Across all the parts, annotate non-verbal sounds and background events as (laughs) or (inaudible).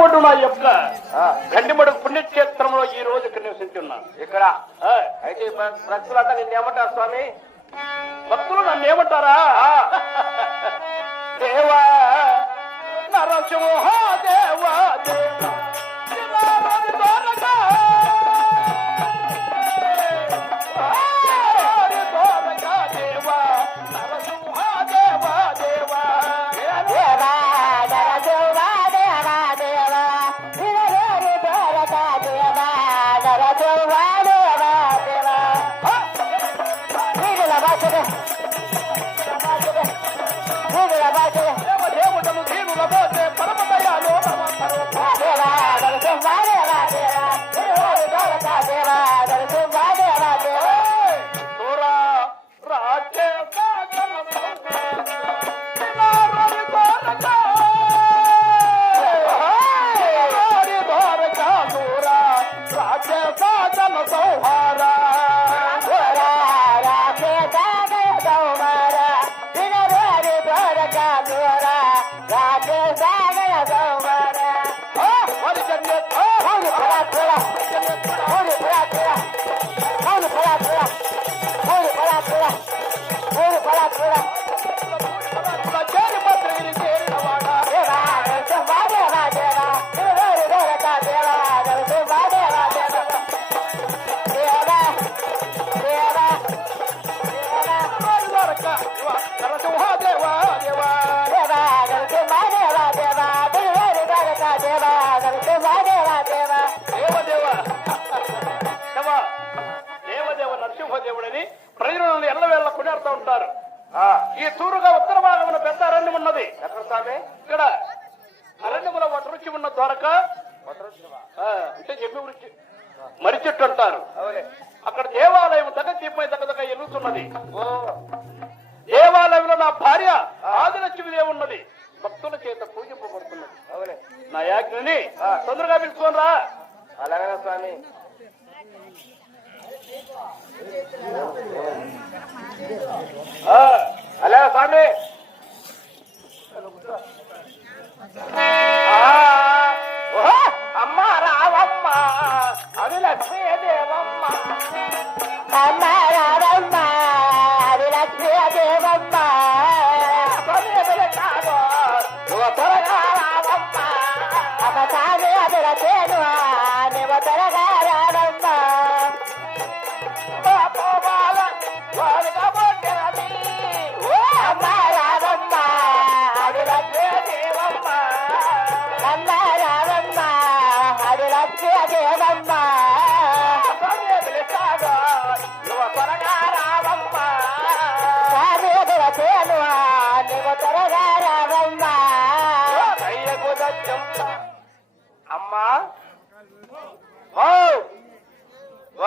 ఒడ్డున యొక్క గండిమడుగు పుణ్యక్షేత్రంలో ఈ రోజు ఇక్కడ నివసించున్నాను ఇక్కడ. అయితే భక్తులంతా నిన్ను ఏమంటారు స్వామి? భక్తులు నన్ను ఏమంటారా? (laughs) దేవా నరసింహ దేవా దేవా. దేవదేవ దేవ దేవదేవ నరసింహదేవుడని ప్రజలు ఎల్లవేళ్ళ కొనేడుతూ ఉంటారు. ఈ తూరుగా ఉత్తర భాగమున పెద్ద అరణ్యం ఉన్నది. ఎక్కడ స్వామి? ఇక్కడ అరణ్యముల వటరుచి ఉన్న ద్వారక? అంటే జమ్మి వృక్షి. మరి చెట్టు అంటారు. అక్కడ దేవాలయం దగ్గర దీపమై దగ్గర ఎలుగుతున్నది ఓ. దేవాలయంలో నా భార్య ఆదిలక్ష్మిదే ఉన్నది. భక్తుల చేత పూజింపబడుతున్నది. నా యాజ్ఞని తొందరగా పిలుచుకొని రా అలాగే స్వామి? ఆ, అలాగే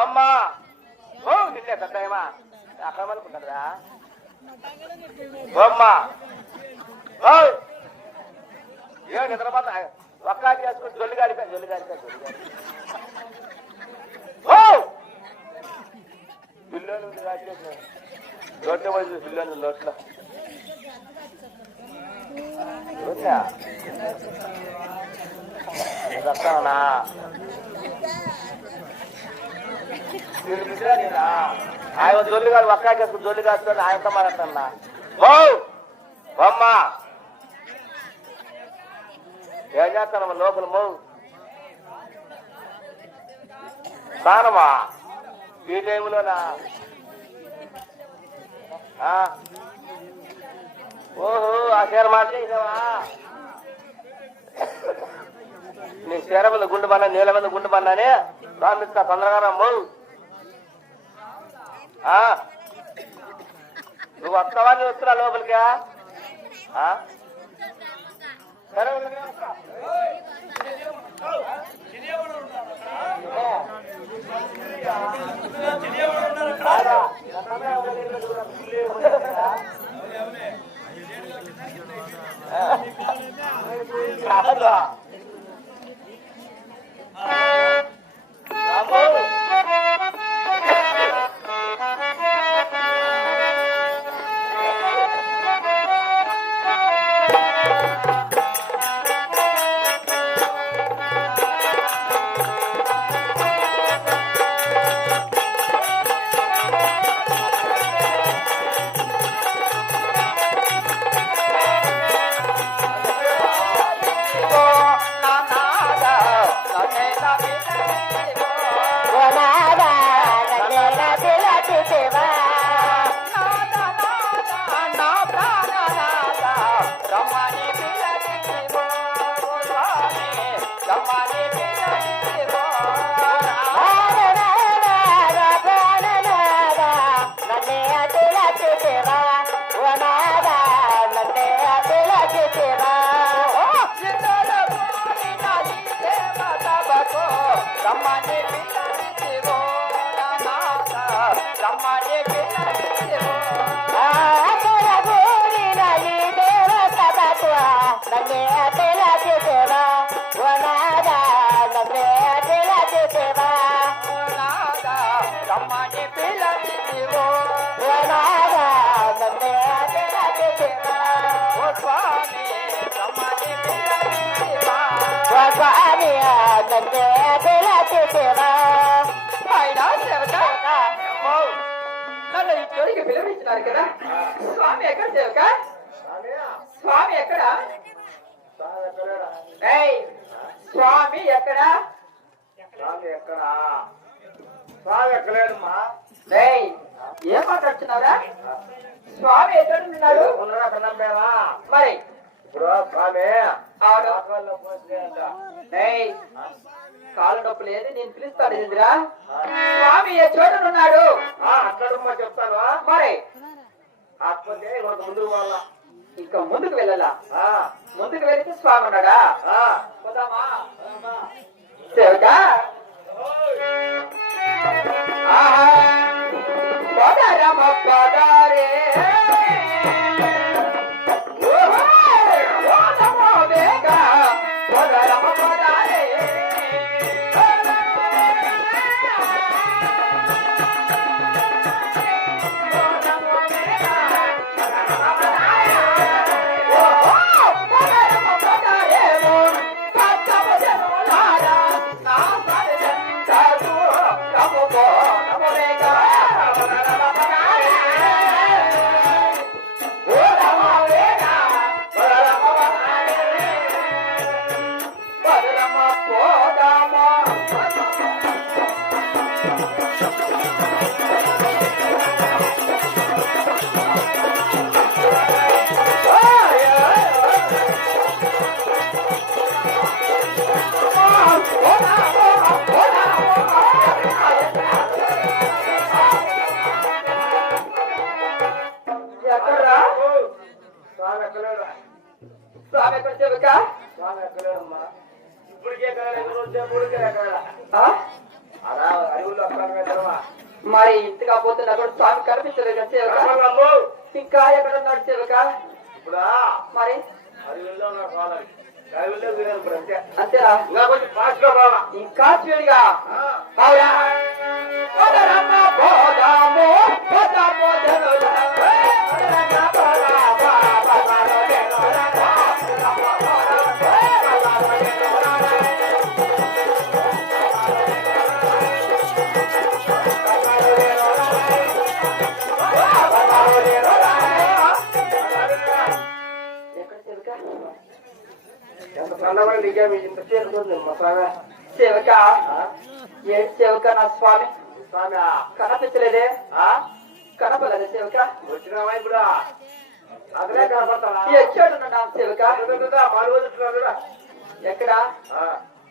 అమ్మా ఓ నిన్నే పెద్దయ్యమా? అక్కడ అనుకుంటారా ఓ అమ్మా ఓ ఏ నిద్రపోత? ఒక్క చేసుకుని జొల్లి గాడిపా జొల్లి గాడిపా జొల్లి గాడిపా ఓ పిల్లోని ఉంది కాచేసిన నోట్లో పోయి పిల్లోని నోట్లో. ఉందా వస్తానా ఆయన జొల్లి కాదు ఒక్క చేసుకుని జొల్లి కాచుకొని ఆయనతో మాట్లాడుతున్నా ఓ ఏం చేస్తానమ్మా లోపల మో. స్నానమా ఈ టైంలోనా ఓహో ఆ చీర మార్చేసావా నీ చీర మీద గుండు పన్నా నీళ్ళ మీద గుండు పన్నానే ప్రామిస్తా తొందరగా రమ్ము. నువ్వు వస్తావా నువ్వు వస్తున్నా లోపలికా? సరే కాదా? నన్ను ఇంట్లోకి పిలువనిచ్చినారు కదా. స్వామి ఎక్కడ సేవక? స్వామి ఎక్కడ? ఏయ్! స్వామి ఎక్కడ? స్వామి ఎక్కడ? స్వామి ఎక్కలేదమ్మా. ఏం మాట్లాడుతున్నారా స్వామి ఎక్కడ ఉన్నాడు? ఉన్నారా కన్నమ్మేనా మరి? ఇప్పుడు స్వామి. ఏయ్! కాలు నొప్పి లేదు నేను పిలుస్తాను ఇందిరా. స్వామి ఏ చోటనున్నాడు? ఆ, అక్కడమ్మా చెప్తాను మరి. కాకపోతే ముందు వాళ్ళ ఇంకా ముందుకు వెళ్ళాలా? ముందుకు వెళితే స్వామి ఉన్నాడా? పోదామా? సేవకా ఇప్పుడు? మరి? అడవుల్లో ఉన్న స్వామి అడవుల్లో వీరేది ఇప్పుడు అంతే. అంతేనా? ఇంకా కొంచెం ఫాస్ట్గా ఇంకా మీ ఇంత చేరుకుంది మా స్వామి సేవక ఏ సేవక నా స్వామి స్వామి కనిపించలేదే ఆ? కనపలేదే సేవక వచ్చినావా ఇప్పుడు అదనే కనపడతావా ఎచ్చాడు నా సేవక మరు ఎక్కడ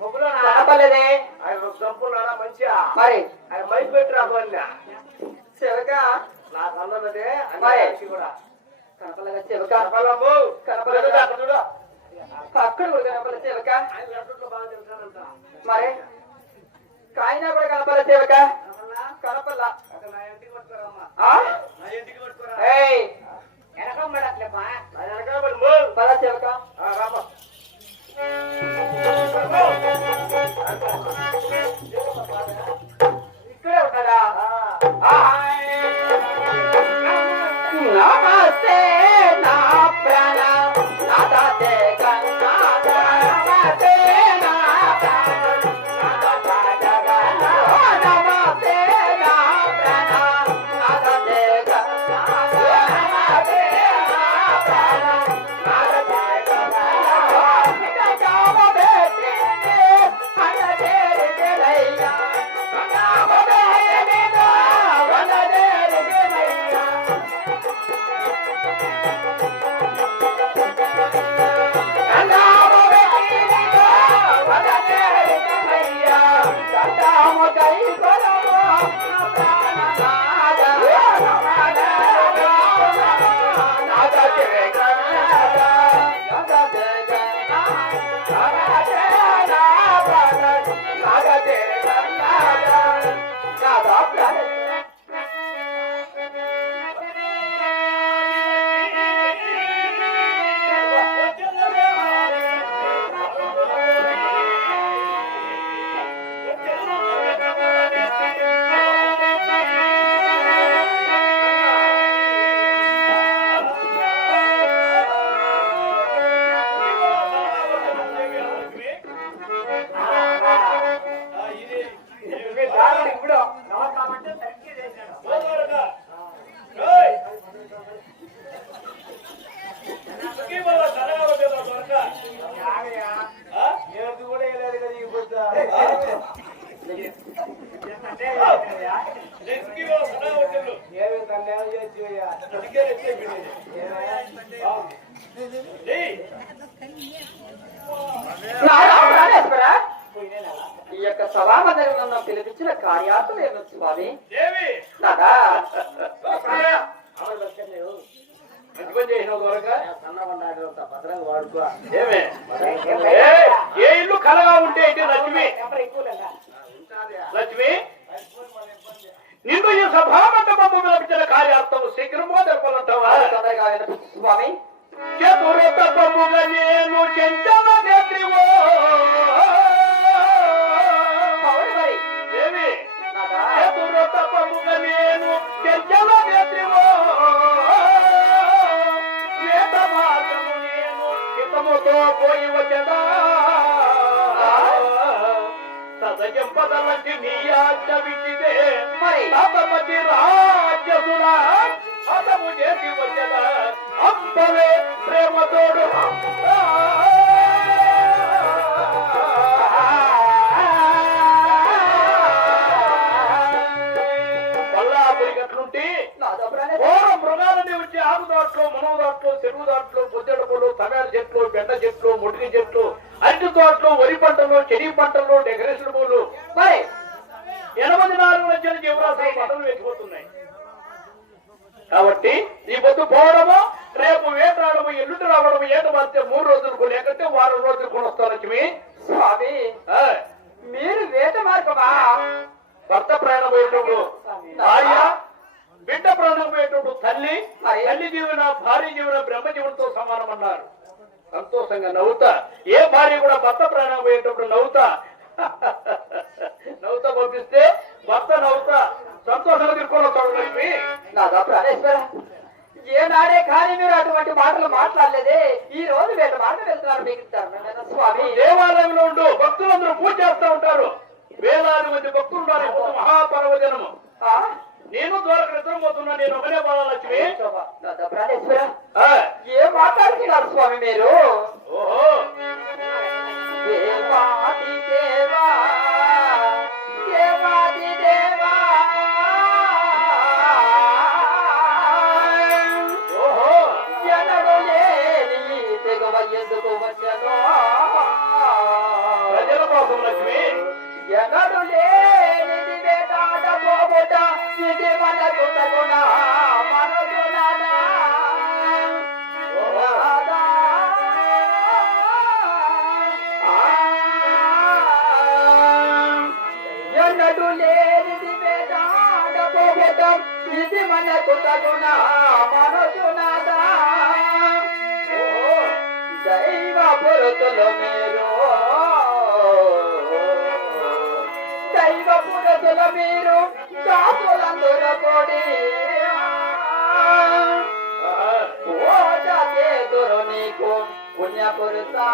ముగ్గులో కనపలేదే ఆయన చంపున్నాడా మంచిగా మరి ఆయన మైక్ పెట్టిరా పోయినా సేవక నాకు అందదే మరి. కూడా కనపలేదా సేవక కనపడము కనపడదు. చూడు, అక్కడ చూడు అక్కడ కూడా కనపలే సేవక ఆయన లెఫ్ట్లో బాగా తెలుసానంట మరి కాయినా కూడా కనపలే సేవక కనపల్లా అక్కడ నా ఇంటికి పట్టుకోరమ్మా ఆ? సభామందిరంలో నన్ను పిలిపించిన కార్యార్థం ఏమి స్వామి ఏమే? ఏ, ఇల్లు కలగా ఉంటే అయితే లక్ష్మి? లక్ష్మి? నిన్ను ఈ సభామండపము పిలిపించిన కార్యార్థం శీఘ్రముగా జరపాలంటావా తొందరగా వినిపించు స్వామి చతురతముగా నేను చెరువు దాట్లు పొద్దెడపులు తమేల చెట్లు బెండ చెట్లు ముడికి చెట్లు అరటి తోటలు వరి పంటలు చెరి పంటలు డెకరేషన్ పూలు. మరి? ఎనభై నాలుగు లక్షల జీవరాశులు పంటలు వేసిపోతున్నాయి కాబట్టి ఈ పొద్దు పోవడము మధ్య మూడు రోజులకు లేకంటే వారం రోజులు కొనొస్తారు లక్ష్మి. స్వామి మీరు వేట మార్గమా? భర్త ప్రయాణం పోయేటప్పుడు భార్య బిడ్డ ప్రాణం పోయేటప్పుడు తల్లి తల్లి జీవన భార్య జీవన బ్రహ్మ జీవనతో సమానం అన్నారు. సంతోషంగా నవ్వుతా. ఏ భార్య కూడా భర్త ప్రాణం పోయేటప్పుడు నవ్వుతా? నవ్వుతా పంపిస్తే భర్త నవ్వుతా. సంతోషంగా తిరుక్కొని వస్తాడు లక్ష్మి. నాదా ప్రాణేశ్వర? ఏనాడే కానీ మీరు అటువంటి మాటలు మాట్లాడలేదే. ఈ రోజు వేట మార్గం వెళ్తున్నారు మీకు. ధర్మమైన స్వామి. దేవాలయంలో ఉండు భక్తులందరూ పూజ చేస్తూ ఉంటారు. వేలాది మంది భక్తులు ఉన్నారు మహాపర్వదినము ఆ? నేను ద్వారక నిద్రపోతున్నా నేను ఒకనే బాలలక్ష్మి. ఏం మాట్లాడుతున్నారు స్వామి మీరు? ఓహో. దేవా. ఎన్నడూ లేనిది వేటాడ ఇది మనకు తగున మనకు దైవ పురుషులు మీరు. దైవ పురుషులు మీరు దాసులందరూ కూడి ఆహా. ఓ నీకు పుణ్యపురుతా.